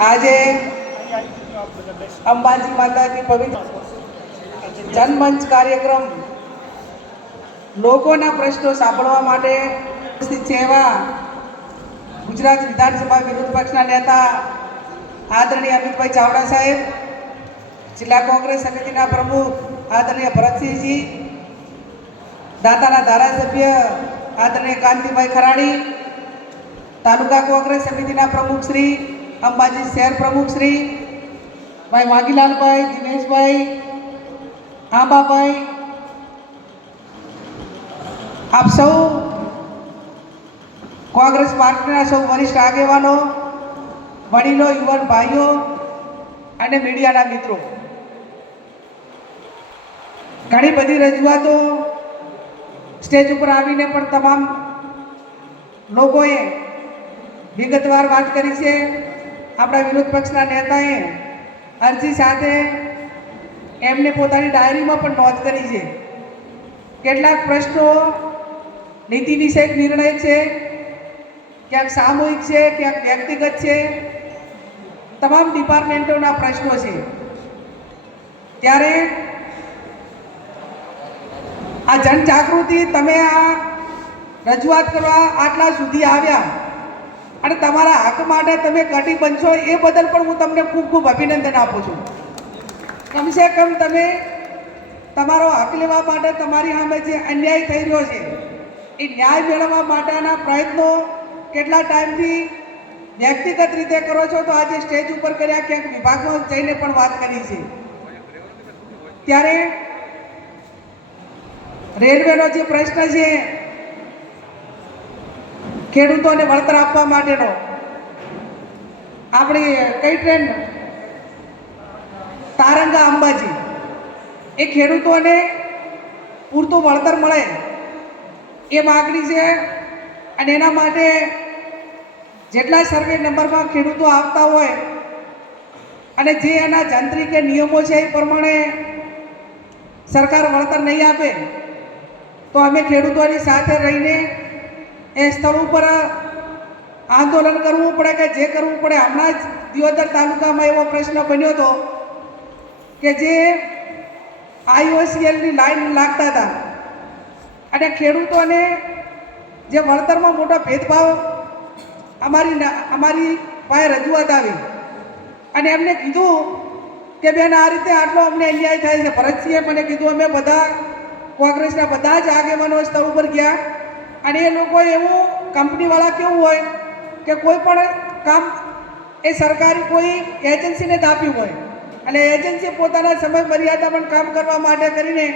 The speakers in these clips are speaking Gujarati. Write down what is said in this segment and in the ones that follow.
આજે અંબાજી માતાની પવિત્ર જનમંચ કાર્યક્રમ લોકોના પ્રશ્નો સાંભળવા માટે ઉપસ્થિત છે એવા ગુજરાત વિધાનસભા વિરોધ પક્ષના નેતા આદરણીય અમિતભાઈ ચાવડા સાહેબ, જિલ્લા કોંગ્રેસ સમિતિના પ્રમુખ આદરણીય ભરતસિંહજી, દાતાના ધારાસભ્ય આદરણીય કાંતિભાઈ ખરાડી, તાલુકા કોંગ્રેસ સમિતિના પ્રમુખ શ્રી, અંબાજી શહેર પ્રમુખ શ્રી ભાઈ વાઘીલાલભાઈ, દિનેશભાઈ, આંબાભાઈ, આપ સૌ કોંગ્રેસ પાર્ટીના સૌ વરિષ્ઠ આગેવાનો, વડીલો, યુવાન ભાઈઓ અને મીડિયાના મિત્રો, ઘણી બધી રજૂઆતો સ્ટેજ ઉપર આવીને પણ તમામ લોકોએ વિગતવાર વાત કરી છે. આપણા વિરોધ પક્ષના નેતાએ અરજી સાથે એમને પોતાની ડાયરીમાં પણ નોંધ કરી છે. કેટલાક પ્રશ્નો નીતિ વિષયક નિર્ણય છે, ક્યાંક સામૂહિક છે, ક્યાંક વ્યક્તિગત છે, તમામ ડિપાર્ટમેન્ટોના પ્રશ્નો છે. ત્યારે આ જનજાગૃતિ, તમે આ રજૂઆત કરવા આટલા સુધી આવ્યા અને તમારા હક માટે તમે કટિબદ્ધ છો, એ બદલ પણ હું તમને ખૂબ ખૂબ અભિનંદન આપું છું. કમસે કમ તમે તમારો હક લેવા માટે તમારી સામે જે અન્યાય થઈ રહ્યો છે એ ન્યાય મેળવવા માટેના પ્રયત્નો કેટલા ટાઈમથી વ્યક્તિગત રીતે કરો છો, તો આજે સ્ટેજ ઉપર કર્યા, ક્યાંક વિભાગમાં જઈને પણ વાત કરી છે. ત્યારે રેલવેનો જે પ્રશ્ન છે, ખેડૂતોને વળતર આપવા માટેનો, આપણી કઈ ટ્રેન તારંગા અંબાજી, એ ખેડૂતોને પૂરતું વળતર મળે એ માગણી છે. અને એના માટે જેટલા સર્વે નંબરમાં ખેડૂતો આવતા હોય અને જે એના જંત્રી કે નિયમો છે એ પ્રમાણે સરકાર વળતર નહીં આપે તો અમે ખેડૂતોની સાથે રહીને એ સ્થળ ઉપર આંદોલન કરવું પડે કે જે કરવું પડે. હમણાં જ દિયોદર તાલુકામાં એવો પ્રશ્ન બન્યો હતો કે જે IOCLની લાઈન લાગતા હતા અને ખેડૂતોને જે વળતરમાં મોટો ભેદભાવ અમારી પાસે રજૂઆત આવી અને એમને કીધું કે બેન, આ રીતે આટલો અમને અન્યાય થાય છે. ભરતસિંહે મને કીધું, અમે બધા કોંગ્રેસના બધા જ આગેવાનો સ્થળ ઉપર ગયા અને એ લોકો એવું, કંપનીવાળા કેવું હોય કે કોઈ પણ કામ એ સરકારી કોઈ એજન્સીને જ આપ્યું હોય અને એજન્સી પોતાના સમય મર્યાદામાં કામ કરવા માટે કરીને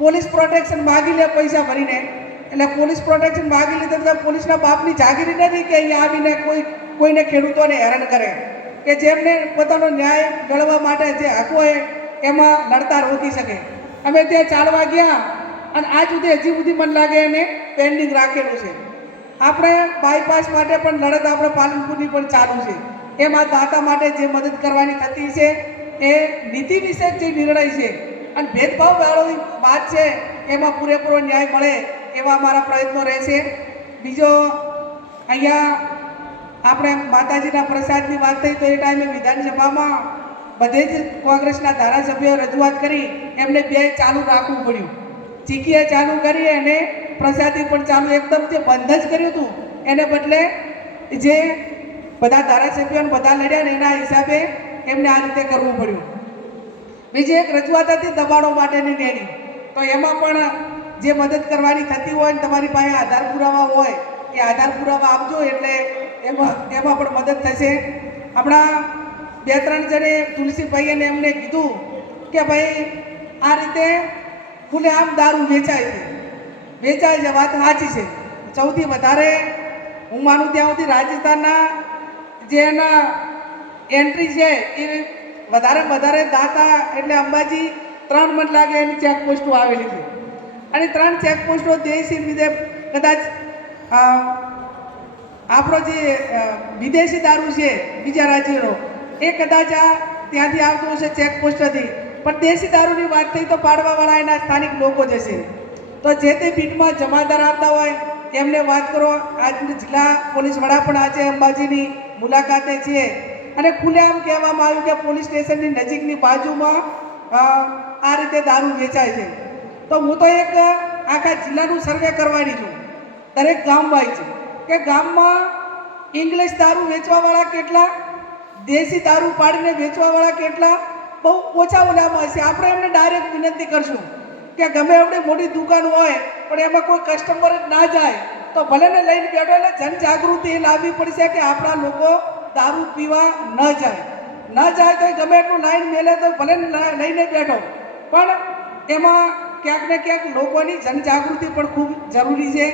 પોલીસ પ્રોટેક્શન માગી લે પૈસા ભરીને. એટલે પોલીસ પ્રોટેક્શન માગી લીધે તો પોલીસના બાપની જાગીરી નથી કે અહીંયા આવીને કોઈને ખેડૂતોને હેરાન કરે, કે જેમને પોતાનો ન્યાય મેળવવા માટે જે હક હોય એમાં લડતા રોકી શકે. અમે ત્યાં ચાલવા ગયા અને આજ સુધી હજી સુધી મને લાગે એને પેન્ડિંગ રાખેલું છે. આપણે બાયપાસ માટે પણ લડત આપણે પાલનપુરની પણ ચાલુ છે. એમાં દાતા માટે જે મદદ કરવાની થતી છે એ નીતિ વિષયક જે નિર્ણય છે અને ભેદભાવ વાળો વાત છે એમાં પૂરેપૂરો ન્યાય મળે એવા અમારા પ્રયત્નો રહેશે. બીજો, અહીંયા આપણે માતાજીના પ્રસાદની વાત થઈ તો એ ટાઈમે વિધાનસભામાં બધે જ કોંગ્રેસના ધારાસભ્યો રજૂઆત કરી, એમને બે ચાલુ રાખવું પડ્યું. ચીકીએ ચાલુ કરી અને પ્રસાદી પણ ચાલુ, એકદમ જે બંધ જ કર્યું હતું એને બદલે જે બધા ધારાસભ્યોને બધા લડ્યા ને એના હિસાબે એમને આ રીતે કરવું પડ્યું. બીજી એક રજૂઆત હતી દબાણો માટેની નેની, તો એમાં પણ જે મદદ કરવાની થતી હોય ને તમારી પાસે આધાર પુરાવા હોય એ આધાર પુરાવા આપજો, એટલે એમાં પણ મદદ થશે. હમણાં 2-3 જણે તુલસીભાઈને એમને કીધું કે ભાઈ આ રીતે ખુલ્લેઆમ દારૂ વેચાય છે, વાત સાચી છે. સૌથી વધારે હું માનું ત્યાં સુધી રાજસ્થાનના જે એના એન્ટ્રી છે એ વધારે દાતા એટલે અંબાજી 3 મન લાગે એની ચેકપોસ્ટો આવેલી છે અને 3 ચેકપોસ્ટો દેશી લીધે કદાચ આપણો જે વિદેશી દારૂ છે બીજા રાજ્યનો એ કદાચ ત્યાંથી આવતો હશે ચેકપોસ્ટથી, પણ દેશી દારૂની વાત થઈ તો પાડવાવાળા એના સ્થાનિક લોકો જ હશે. તો જે તે બીટમાં જમાદાર આવતા હોય એમને વાત કરો. આજ જિલ્લા પોલીસ વડા પણ આજે અંબાજીની મુલાકાતે છે અને ખુલ્લેઆમ કહેવામાં આવ્યું કે પોલીસ સ્ટેશનની નજીકની બાજુમાં આ રીતે દારૂ વેચાય છે. તો હું તો એક આખા જિલ્લાનું સર્વે કરવાની છું, દરેક ગામ વાઇઝ, કે ગામમાં ઇંગ્લિશ દારૂ વેચવાવાળા કેટલા, દેશી દારૂ પાડીને વેચવાવાળા કેટલા, બહુ ઓછા ઓલામાં હશે. આપણે એમને ડાયરેક્ટ વિનંતી કરશું કે ગમે એવડી મોટી દુકાન હોય પણ એમાં કોઈ કસ્ટમર જ ના જાય તો ભલે ને લઈને બેઠો, એટલે જનજાગૃતિ લાવવી પડશે કે આપણા લોકો દારૂ પીવા ન જાય તો ગમે એટલું લાઈન મેલે તો ભલે લઈને બેઠો, પણ એમાં ક્યાંક ને ક્યાંક લોકોની જનજાગૃતિ પણ ખૂબ જરૂરી છે.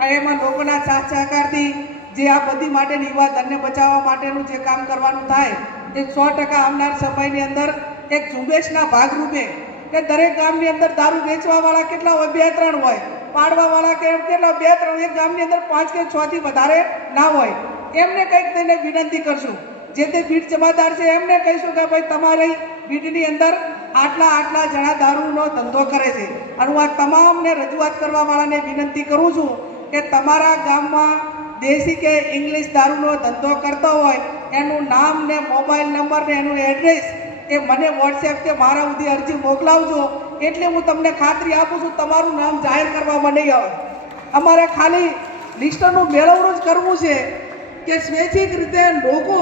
અને એમાં લોકોના સાથ સહકારથી જે આ બધી માટેની યુવા ધનને બચાવવા માટેનું જે કામ કરવાનું થાય એ 100% આવનાર સમયની અંદર એક ઝુંબેશના ભાગરૂપે કે દરેક ગામની અંદર દારૂ વેચવાવાળા કેટલા હોય, 2-3 હોય, પાડવાવાળા કે કેટલા 2-3, એક ગામની અંદર 5 કે 6 થી વધારે ના હોય. એમને કંઈક તેને વિનંતી કરશું, જે તે બીટ જમાદાર છે એમને કહીશું કે ભાઈ તમારી બીટની અંદર આટલા જણા દારૂનો ધંધો કરે છે. અને હું આ તમામને રજૂઆત કરવાવાળાને વિનંતી કરું છું કે તમારા ગામમાં દેશી કે ઇંગ્લિશ દારૂનો ધંધો કરતો હોય એનું નામ ને મોબાઈલ નંબર ને એનું એડ્રેસ એ મને વોટ્સએપ કે મારા સુધી અરજી મોકલાવજો, એટલે હું તમને ખાતરી આપું છું તમારું નામ જાહેર કરવામાં નહીં આવે. અમારે ખાલી લિસ્ટનું મેળવણું જ કરવું છે કે સ્વૈચ્છિક રીતે લોકો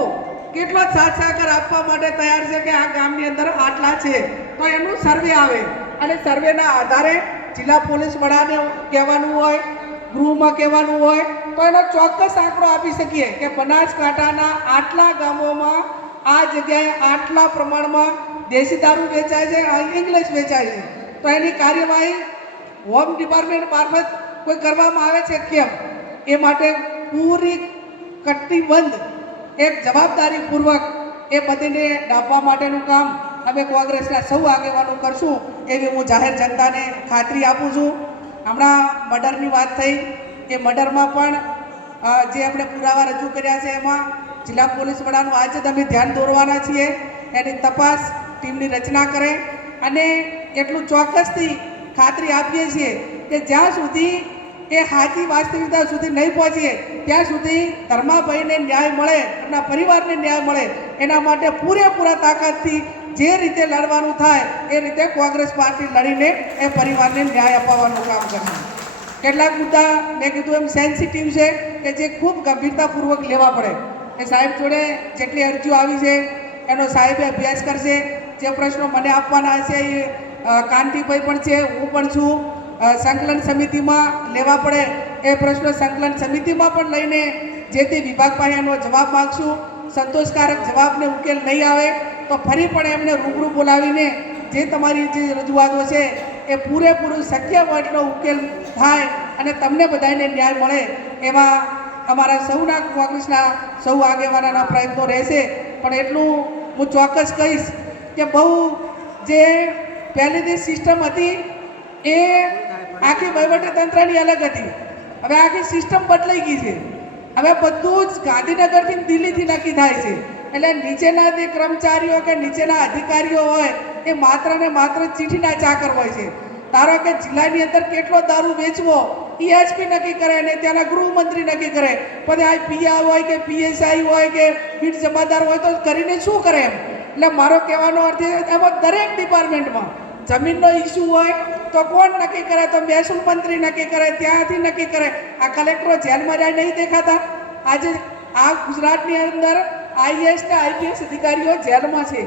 કેટલો સાથ સહકાર આપવા માટે તૈયાર છે કે આ ગામની અંદર આટલા છે, તો એનું સર્વે આવે અને સર્વેના આધારે જિલ્લા પોલીસ વડાને કહેવાનું હોય, ગૃહમાં કહેવાનું હોય તો એનો ચોક્કસ આંકડો આપી શકીએ કે બનાસકાંઠાના આટલા ગામોમાં આ જગ્યાએ આટલા પ્રમાણમાં દેશી દારૂ વેચાય છે, ઇંગ્લિશ વેચાય છે. તો એની કાર્યવાહી હોમ ડિપાર્ટમેન્ટ મારફત કોઈ કરવામાં આવે છે કેમ, એ માટે પૂરી કટિબંધ એક જવાબદારીપૂર્વક એ બધીને ડાબવા માટેનું કામ અમે કોંગ્રેસના સૌ આગેવાનો કરશું એવી હું જાહેર જનતાને ખાતરી આપું છું. હમણાં મર્ડરની વાત થઈ, એ મર્ડરમાં પણ જે આપણે પુરાવા રજૂ કર્યા છે એમાં જિલ્લા પોલીસ વડાનું આજે અમે ધ્યાન દોરવાના છીએ, એની તપાસ ટીમની રચના કરે અને એટલું ચોક્કસથી ખાતરી આપીએ છીએ કે જ્યાં સુધી એ સાચી વાસ્તવિકતા સુધી નહીં પહોંચીએ ત્યાં સુધી ધર્માભાઈને ન્યાય મળે, એમના પરિવારને ન્યાય મળે, એના માટે પૂરેપૂરા તાકાતથી જે રીતે લડવાનું થાય એ રીતે કોંગ્રેસ પાર્ટી લડીને એ પરિવારને ન્યાય અપાવવાનું કામ કરશે. કેટલાક મુદ્દા મેં કીધું એમ સેન્સિટિવ છે કે જે ખૂબ ગંભીરતાપૂર્વક લેવા પડે. એ સાહેબ જોડે જેટલી અરજીઓ આવી છે એનો સાહેબે અભ્યાસ કરશે. જે પ્રશ્નો મને આપવાના હશે એ કાંતિભાઈ પણ છે, હું પણ છું. સંકલન સમિતિમાં લેવા પડે એ પ્રશ્નો સંકલન સમિતિમાં પણ લઈને જે તે વિભાગ પાસે એનો જવાબ માગશું. સંતોષકારક જવાબને ઉકેલ નહીં આવે તો ફરી પણ એમને રૂબરૂ બોલાવીને જે તમારી જે રજૂઆતો છે એ પૂરેપૂરું શક્ય હોય એટલો ઉકેલ થાય અને તમને બધાને ન્યાય મળે એવા અમારા સૌના કોંગ્રેસના સૌ આગેવાનોના પ્રયત્નો રહેશે. પણ એટલું હું ચોક્કસ કહીશ કે બહુ જે પહેલેથી સિસ્ટમ હતી એ આખી વહીવટીતંત્રની અલગ હતી, હવે આખી સિસ્ટમ બદલાઈ ગઈ છે. હવે બધું જ ગાંધીનગરથી દિલ્હીથી નક્કી થાય છે, એટલે નીચેના જે કર્મચારીઓ કે નીચેના અધિકારીઓ હોય એ માત્ર ને માત્ર ચીઠીના ચાકર હોય છે. ધારો કે જિલ્લાની અંદર કેટલો દારૂ વેચવો એસપી નક્કી કરે અને ત્યાંના ગૃહમંત્રી નક્કી કરે, પછી આ પીઆઈ હોય કે પીએસઆઈ હોય કે બીટ જમાદાર હોય તો કરીને શું કરે એમ. એટલે મારો કહેવાનો અર્થ એમાં દરેક ડિપાર્ટમેન્ટમાં જમીનનો ઇસ્યુ હોય તો કોણ નક્કી કરે, તો મહેસૂલ મંત્રી નક્કી કરે, ત્યાંથી નક્કી કરે. આ કલેક્ટરો જેલમાં જાય નહીં દેખાતા? આજે આ ગુજરાતની અંદર આઈએએસ ને આઈપીએસ અધિકારીઓ જેલમાં છે.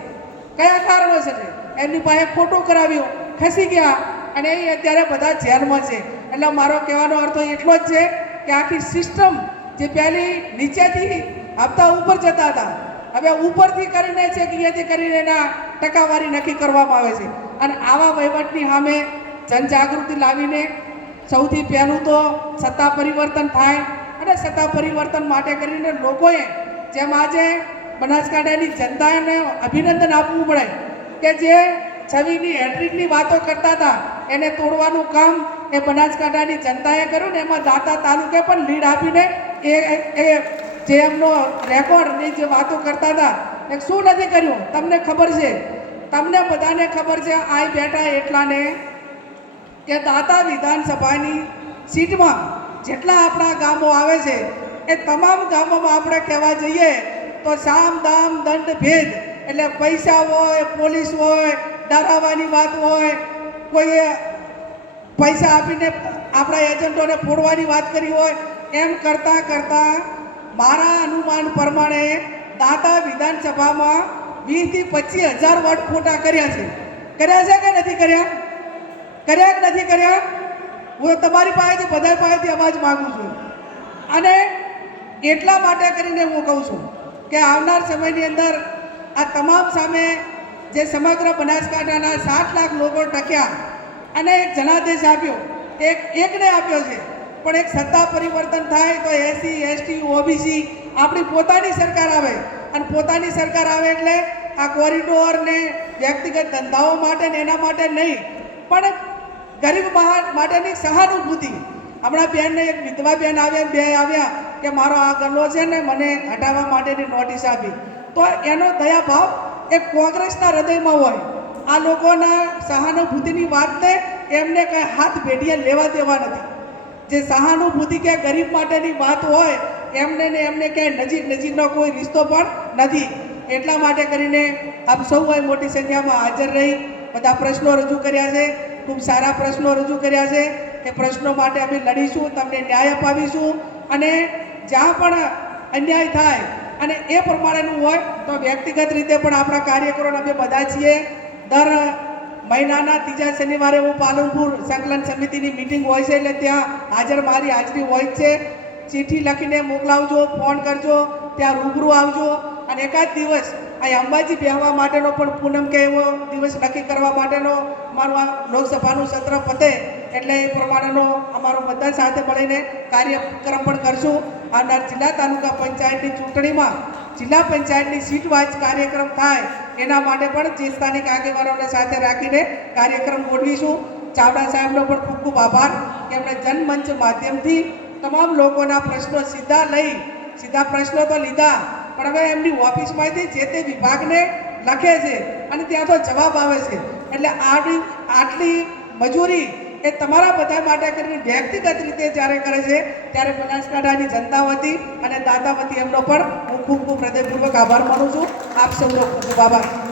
કયા કારણોસર છે? એમની પાસે ખોટું કરાવ્યું, ખસી ગયા અને એ અત્યારે બધા જેલમાં છે. એટલે મારો કહેવાનો અર્થ એટલો જ છે કે આખી સિસ્ટમ જે પહેલી નીચેથી હપ્તા ઉપર જતા હતા હવે ઉપરથી કરીને છે કે અહીંયાથી કરીને એના ટકાવારી નક્કી કરવામાં આવે છે. અને આવા વહીવટની સામે જનજાગૃતિ લાવીને સૌથી પહેલું તો સત્તા પરિવર્તન થાય અને સત્તા પરિવર્તન માટે કરીને લોકોએ જેમ આજે બનાસકાંઠાની જનતાને અભિનંદન આપવું પડે કે જે છવીની હેટ્રિકની વાતો કરતા હતા એને તોડવાનું કામ એ બનાસકાંઠાની જનતાએ કર્યું ને એમાં દાંતા તાલુકે પણ લીડ આપીને એ જે એમનો રેકોર્ડની જે વાતો કરતા હતા એ શું નથી કર્યું તમને ખબર છે, તમને બધાને ખબર છે. આ બેઠા એટલાને કે દાંતા વિધાનસભાની સીટમાં જેટલા આપણા ગામો આવે છે એ તમામ ગામોમાં આપણે કહેવા જઈએ તો સામ દામ દંડ ભેદ એટલે પૈસા હોય, પોલીસ હોય, ડરાવવાની વાત હોય, કોઈ પૈસા આપીને આપણા એજન્ટોને ફોડવાની વાત કરી હોય, એમ કરતાં કરતાં મારા અનુમાન પ્રમાણે દાંતા વિધાનસભામાં 20 થી 25,000 વોટ ખોટા કર્યા છે કે નથી કર્યા? કર્યા કે નથી કર્યા? હું તમારી પાસેથી બધા પાસેથી અવાજ માગું છું. અને એટલા માટે કરીને હું કહું છું કે આવનાર સમયની અંદર આ તમામ સામે જે સમગ્ર બનાસકાંઠાના 7 લાખ લોકો ટક્યા અને એક જનાદેશ આપ્યો, એકને આપ્યો છે, પણ એક સત્તા પરિવર્તન થાય તો એસસી, એસટી, ઓબીસી આપણી પોતાની સરકાર આવે. અને પોતાની સરકાર આવે એટલે આ કોરિડોર ને વ્યક્તિગત ધંધાઓ માટે ને એના માટે નહીં, પણ ગરીબ માટેની સહાનુભૂતિ. હમણાં બેનને એક વિધવા બેન આવ્યા, બે આવ્યા કે મારો આ ગલ્લો છે ને મને હટાવવા માટેની નોટિસ આપી, તો એનો દયાભાવ એક કોંગ્રેસના હૃદયમાં હોય. આ લોકોના સહાનુભૂતિની વાતને એમને કંઈ હાથ ભેટીએ લેવા દેવા નથી. જે સહાનુભૂતિ કે ગરીબ માટેની વાત હોય એમને ને એમને ક્યાંય નજીકનો કોઈ રિશ્તો પણ નથી. એટલા માટે કરીને આપ સૌએ મોટી સંખ્યામાં હાજર રહી બધા પ્રશ્નો રજૂ કર્યા છે. ખૂબ સારા પ્રશ્નો રજૂ કર્યા છે. એ પ્રશ્નો માટે અમે લડીશું, તમને ન્યાય અપાવીશું. અને જ્યાં પણ અન્યાય થાય અને એ પ્રમાણેનું હોય તો વ્યક્તિગત રીતે પણ આપણા કાર્યકરોને અમે બધા છીએ. દર મહિનાના ત્રીજા શનિવારે હું પાલનપુર સંકલન સમિતિની મિટિંગ હોય છે એટલે ત્યાં મારી હાજરી હોય જ છે. ચિઠ્ઠી લખીને મોકલાવજો, ફોન કરજો, ત્યાં રૂબરૂ આવજો. અને એકાદ દિવસ અહીં અંબાજી બેહવા માટેનો પણ પૂનમ કે એવો દિવસ નક્કી કરવા માટેનો મારું આ લોકસભાનું સત્ર પતે એટલે એ પ્રમાણેનો અમારો બધા સાથે મળીને કાર્યક્રમ પણ કરશું. આવનાર જિલ્લા તાલુકા પંચાયતની ચૂંટણીમાં જિલ્લા પંચાયતની સીટ વાઇઝ કાર્યક્રમ થાય એના માટે પણ જે સ્થાનિક આગેવાનોને સાથે રાખીને કાર્યક્રમ ગોઠવીશું. ચાવડા સાહેબનો પણ ખૂબ ખૂબ આભાર કે એમણે જનમંચ માધ્યમથી તમામ લોકોના પ્રશ્નો સીધા પ્રશ્નો તો લીધા, પણ હવે એમની ઓફિસમાંથી જે તે વિભાગને લખે છે અને ત્યાં તો જવાબ આવે છે. એટલે આટલી મજૂરી એ તમારા બધા માટે કરીને વ્યક્તિગત રીતે જ્યારે કરે છે ત્યારે બનાસકાંઠાની જનતા વતી અને દાતા વતી એમનો પણ હું ખૂબ ખૂબ હૃદયપૂર્વક આભાર માનું છું. આપ સૌનો ખૂબ ખૂબ આભાર.